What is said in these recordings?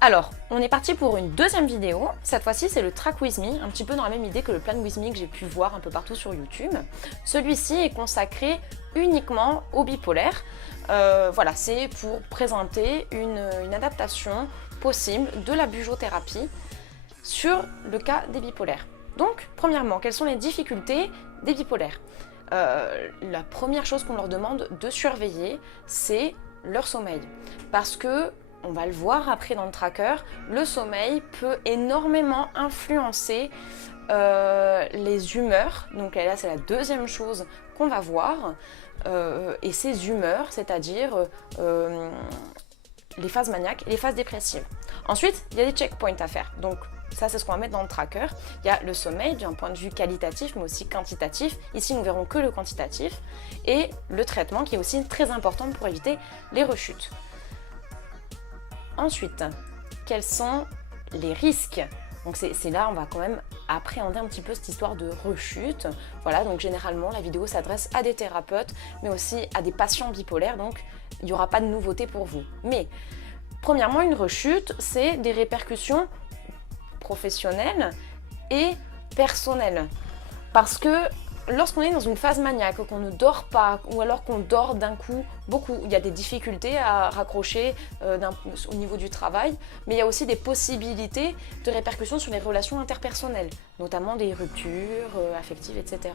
Alors, on est parti pour une deuxième vidéo. Cette fois-ci, c'est le Track With Me, un petit peu dans la même idée que le Plan With Me que j'ai pu voir un peu partout sur YouTube. Celui-ci est consacré uniquement au bipolaire. Voilà, c'est pour présenter une adaptation possible de la bujothérapie sur le cas des bipolaires. Donc, premièrement, quelles sont les difficultés des bipolaires? La première chose qu'on leur demande de surveiller, c'est leur sommeil. Parce que, on va le voir après dans le tracker, le sommeil peut énormément influencer les humeurs. Donc là, c'est la deuxième chose qu'on va voir. Et ces humeurs, c'est-à-dire les phases maniaques et les phases dépressives. Ensuite, il y a des checkpoints à faire. Donc ça, c'est ce qu'on va mettre dans le tracker. Il y a le sommeil d'un point de vue qualitatif, mais aussi quantitatif. Ici, nous verrons que le quantitatif. Et le traitement, qui est aussi très important pour éviter les rechutes. Ensuite, quels sont les risques? Donc c'est là, on va quand même appréhender un petit peu cette histoire de rechute. Voilà, donc généralement, la vidéo s'adresse à des thérapeutes, mais aussi à des patients bipolaires, donc il n'y aura pas de nouveauté pour vous. Mais, premièrement, une rechute, c'est des répercussions professionnelles et personnelles. Parce que lorsqu'on est dans une phase maniaque, qu'on ne dort pas, ou alors qu'on dort d'un coup beaucoup, il y a des difficultés à raccrocher au niveau du travail, mais il y a aussi des possibilités de répercussions sur les relations interpersonnelles, notamment des ruptures affectives, etc.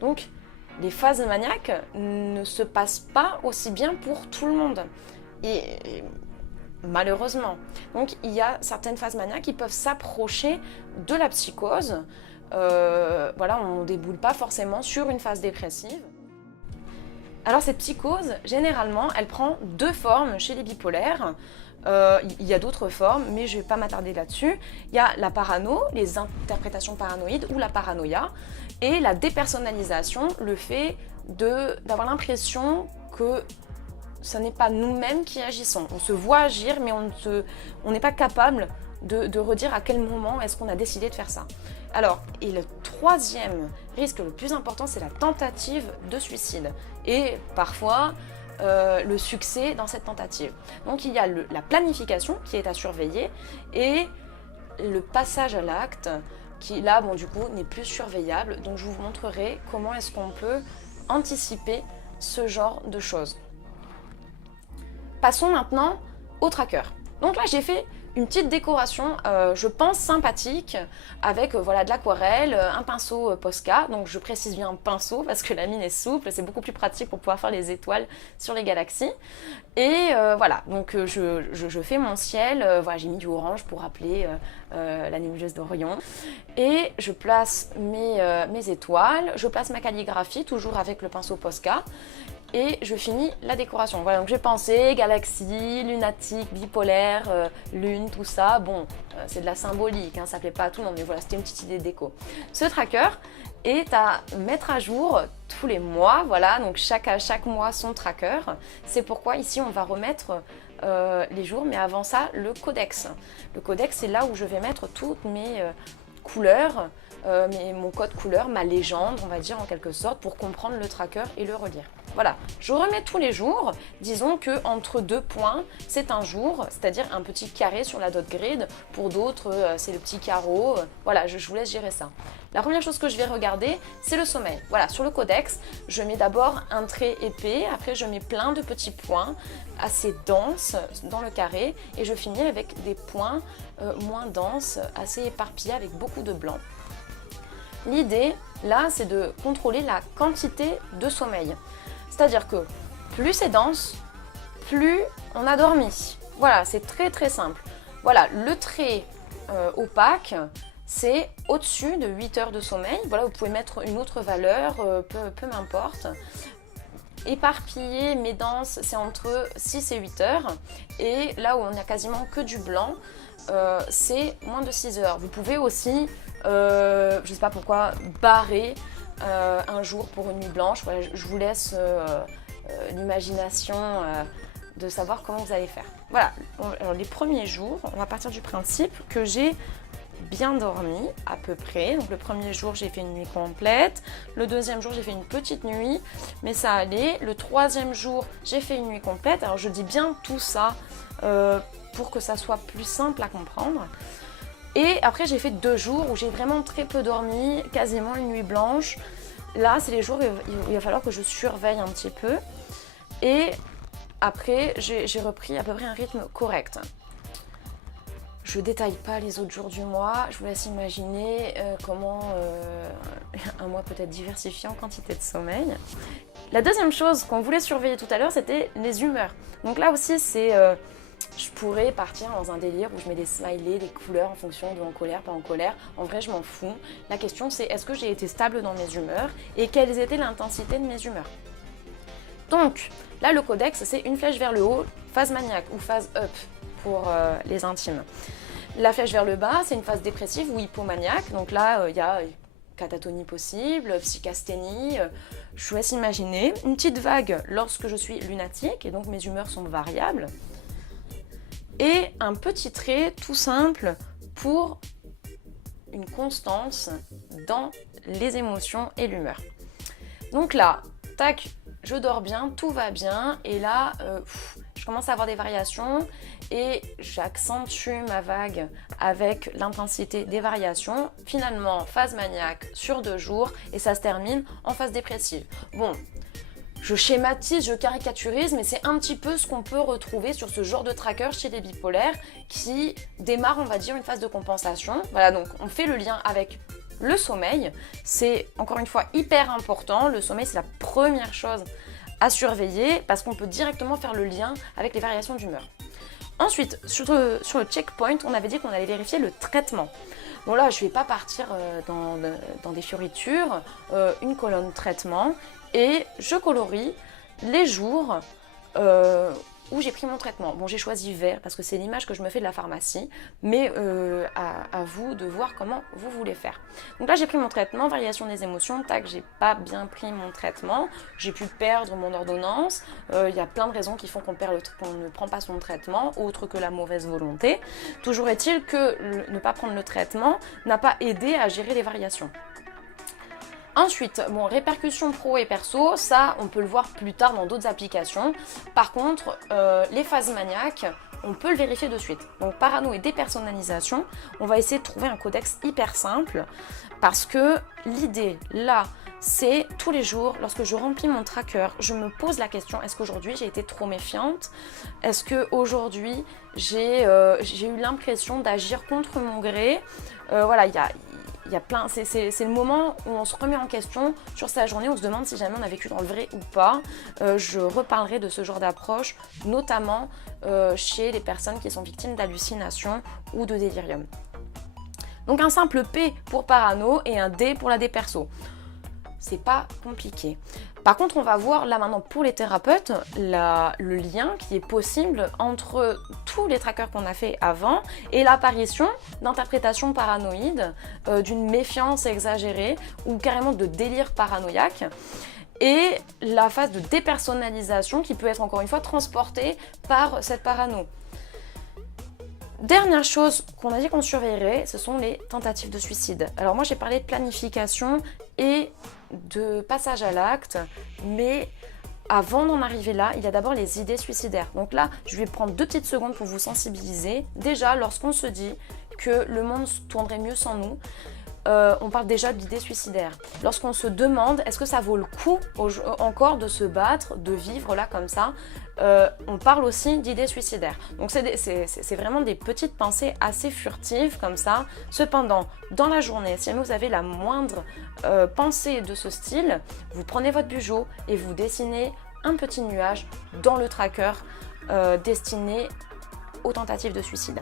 Donc, les phases maniaques ne se passent pas aussi bien pour tout le monde. Et malheureusement. Donc, il y a certaines phases maniaques qui peuvent s'approcher de la psychose. Voilà, on ne déboule pas forcément sur une phase dépressive. Alors cette psychose, généralement, elle prend deux formes chez les bipolaires. Il y a d'autres formes, mais je ne vais pas m'attarder là-dessus. Il y a la parano, les interprétations paranoïdes ou la paranoïa, et la dépersonnalisation, le fait d'avoir l'impression que ce n'est pas nous-mêmes qui agissons. On se voit agir, mais on n'est pas capable de redire à quel moment est-ce qu'on a décidé de faire ça. Alors, et le troisième risque le plus important, c'est la tentative de suicide. Et parfois, le succès dans cette tentative. Donc, il y a la planification qui est à surveiller et le passage à l'acte qui, là, bon, du coup, n'est plus surveillable. Donc, je vous montrerai comment est-ce qu'on peut anticiper ce genre de choses. Passons maintenant au tracker. Donc là, j'ai fait une petite décoration, je pense sympathique, avec voilà, de l'aquarelle, un pinceau Posca. Donc je précise bien pinceau parce que la mine est souple, c'est beaucoup plus pratique pour pouvoir faire les étoiles sur les galaxies. Et voilà, donc je fais mon ciel, voilà, j'ai mis du orange pour rappeler la nébuleuse d'Orion. Et je place mes étoiles, je place ma calligraphie, toujours avec le pinceau Posca. Et je finis la décoration. Voilà, donc j'ai pensé galaxie, lunatique, bipolaire, lune, tout ça. Bon, c'est de la symbolique, hein, ça plaît pas à tout le monde, mais voilà, c'était une petite idée de déco. Ce tracker est à mettre à jour tous les mois, voilà, donc chaque mois son tracker. C'est pourquoi ici on va remettre les jours, mais avant ça, le codex. Le codex, c'est là où je vais mettre toutes mes couleurs, mon code couleur, ma légende, on va dire en quelque sorte, pour comprendre le tracker et le relire. Voilà, je remets tous les jours, disons que entre 2 points, c'est un jour, c'est-à-dire un petit carré sur la dot grid. Pour d'autres, c'est le petit carreau. Voilà, je vous laisse gérer ça. La première chose que je vais regarder, c'est le sommeil. Voilà, sur le codex, je mets d'abord un trait épais, après je mets plein de petits points assez denses dans le carré et je finis avec des points moins denses, assez éparpillés avec beaucoup de blanc. L'idée, là, c'est de contrôler la quantité de sommeil. C'est-à-dire que plus c'est dense, plus on a dormi. Voilà, c'est très très simple. Voilà, le trait opaque, c'est au-dessus de 8 heures de sommeil. Voilà, vous pouvez mettre une autre valeur, peu m'importe. Éparpillé mais dense, c'est entre 6 et 8 heures. Et là où on n'a quasiment que du blanc, c'est moins de 6 heures. Vous pouvez aussi, je ne sais pas pourquoi, barrer un jour pour une nuit blanche. Voilà, je vous laisse l'imagination de savoir comment vous allez faire. Voilà, alors les premiers jours, on va partir du principe que j'ai bien dormi à peu près. Donc le premier jour, j'ai fait une nuit complète. Le deuxième jour, j'ai fait une petite nuit, mais ça allait. Le troisième jour, j'ai fait une nuit complète. Alors je dis bien tout ça pour que ça soit plus simple à comprendre. Et après, j'ai fait 2 jours où j'ai vraiment très peu dormi, quasiment une nuit blanche. Là, c'est les jours où il va falloir que je surveille un petit peu. Et après, j'ai repris à peu près un rythme correct. Je détaille pas les autres jours du mois. Je vous laisse imaginer comment un mois peut être diversifié en quantité de sommeil. La deuxième chose qu'on voulait surveiller tout à l'heure, c'était les humeurs. Donc là aussi, c'est... je pourrais partir dans un délire où je mets des smileys, des couleurs en fonction de en colère, pas en colère. En vrai, je m'en fous. La question, c'est est-ce que j'ai été stable dans mes humeurs et quelles étaient l'intensité de mes humeurs. Donc, là, le codex, c'est une flèche vers le haut, phase maniaque ou phase up pour les intimes. La flèche vers le bas, c'est une phase dépressive ou hypomaniaque. Donc là, il y a catatonie possible, psychasthénie. Je vous laisse imaginer. Une petite vague lorsque je suis lunatique et donc mes humeurs sont variables. Et un petit trait tout simple pour une constance dans les émotions et l'humeur. Donc là, tac, je dors bien, tout va bien. Et là, je commence à avoir des variations et j'accentue ma vague avec l'intensité des variations. Finalement, phase maniaque sur 2 jours et ça se termine en phase dépressive. Bon. Je schématise, je caricaturise, mais c'est un petit peu ce qu'on peut retrouver sur ce genre de tracker chez les bipolaires qui démarre, on va dire, une phase de compensation. Voilà, donc on fait le lien avec le sommeil. C'est encore une fois hyper important. Le sommeil, c'est la première chose à surveiller parce qu'on peut directement faire le lien avec les variations d'humeur. Ensuite, sur le checkpoint, on avait dit qu'on allait vérifier le traitement. Bon là, je ne vais pas partir dans des fioritures, une colonne traitement. Et je colorie les jours où j'ai pris mon traitement. Bon, j'ai choisi vert parce que c'est l'image que je me fais de la pharmacie, mais à vous de voir comment vous voulez faire. Donc là, j'ai pris mon traitement, variation des émotions, tac, j'ai pas bien pris mon traitement, j'ai pu perdre mon ordonnance. Il y a plein de raisons qui font qu'on ne prend pas son traitement, autre que la mauvaise volonté. Toujours est-il que ne pas prendre le traitement n'a pas aidé à gérer les variations. Ensuite, bon, répercussions pro et perso, ça on peut le voir plus tard dans d'autres applications. Par contre, les phases maniaques, on peut le vérifier de suite. Donc parano et dépersonnalisation, on va essayer de trouver un codex hyper simple parce que l'idée là, c'est tous les jours, lorsque je remplis mon tracker, je me pose la question, est-ce qu'aujourd'hui j'ai été trop méfiante? Est-ce qu'aujourd'hui j'ai eu l'impression d'agir contre mon gré? Voilà, il y a plein, c'est le moment où on se remet en question sur sa journée, on se demande si jamais on a vécu dans le vrai ou pas. Je reparlerai de ce genre d'approche, notamment chez les personnes qui sont victimes d'hallucinations ou de délirium. Donc un simple P pour parano et un D pour la déperso. C'est pas compliqué. Par contre, on va voir là maintenant pour les thérapeutes le lien qui est possible entre tous les trackers qu'on a fait avant et l'apparition d'interprétations paranoïdes, d'une méfiance exagérée ou carrément de délire paranoïaque. Et la phase de dépersonnalisation qui peut être encore une fois transportée par cette parano. Dernière chose qu'on a dit qu'on surveillerait, ce sont les tentatives de suicide. Alors moi j'ai parlé de planification et de passage à l'acte, mais avant d'en arriver là, il y a d'abord les idées suicidaires. Donc là, je vais prendre 2 petites secondes pour vous sensibiliser. Déjà, lorsqu'on se dit que le monde tournerait mieux sans nous, on parle déjà d'idées suicidaires. Lorsqu'on se demande est-ce que ça vaut le coup encore de se battre, de vivre là comme ça, on parle aussi d'idées suicidaires. Donc c'est vraiment des petites pensées assez furtives comme ça. Cependant, dans la journée, si vous avez la moindre pensée de ce style, vous prenez votre bugeot et vous dessinez un petit nuage dans le tracker destiné aux tentatives de suicide.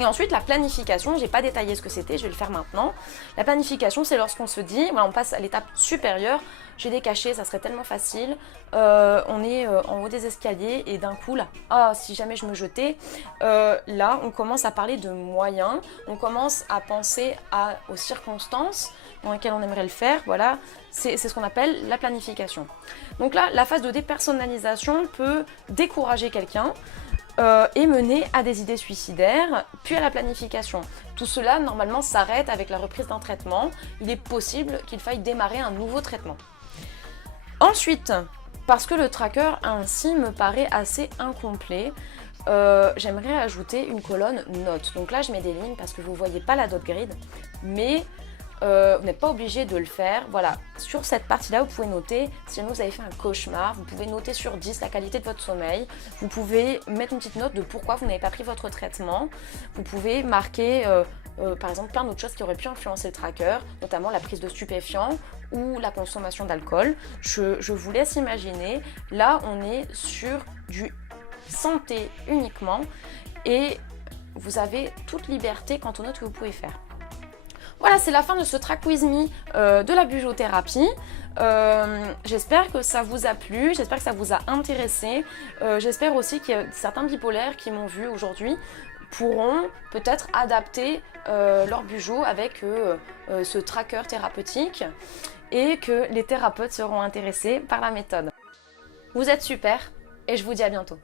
Et ensuite, la planification, j'ai pas détaillé ce que c'était, je vais le faire maintenant. La planification, c'est lorsqu'on se dit, voilà, on passe à l'étape supérieure, j'ai des cachets, ça serait tellement facile, on est en haut des escaliers et d'un coup, là, si jamais je me jetais, là, on commence à parler de moyens, on commence à penser aux circonstances dans lesquelles on aimerait le faire, voilà, c'est ce qu'on appelle la planification. Donc là, la phase de dépersonnalisation peut décourager quelqu'un, et mener à des idées suicidaires, puis à la planification. Tout cela, normalement, s'arrête avec la reprise d'un traitement. Il est possible qu'il faille démarrer un nouveau traitement. Ensuite, parce que le tracker ainsi me paraît assez incomplet, j'aimerais ajouter une colonne notes. Donc là, je mets des lignes parce que vous ne voyez pas la dot grid, mais vous n'êtes pas obligé de le faire. Voilà, sur cette partie-là, vous pouvez noter, si jamais vous avez fait un cauchemar, vous pouvez noter sur 10 la qualité de votre sommeil. Vous pouvez mettre une petite note de pourquoi vous n'avez pas pris votre traitement. Vous pouvez marquer, par exemple, plein d'autres choses qui auraient pu influencer le tracker, notamment la prise de stupéfiants ou la consommation d'alcool. Je vous laisse imaginer. Là, on est sur du santé uniquement et vous avez toute liberté quant aux notes que vous pouvez faire. Voilà, c'est la fin de ce Track With Me de la bujothérapie. J'espère que ça vous a plu, j'espère que ça vous a intéressé. J'espère aussi qu'il y a certains bipolaires qui m'ont vu aujourd'hui pourront peut-être adapter leur bujo avec ce tracker thérapeutique et que les thérapeutes seront intéressés par la méthode. Vous êtes super et je vous dis à bientôt.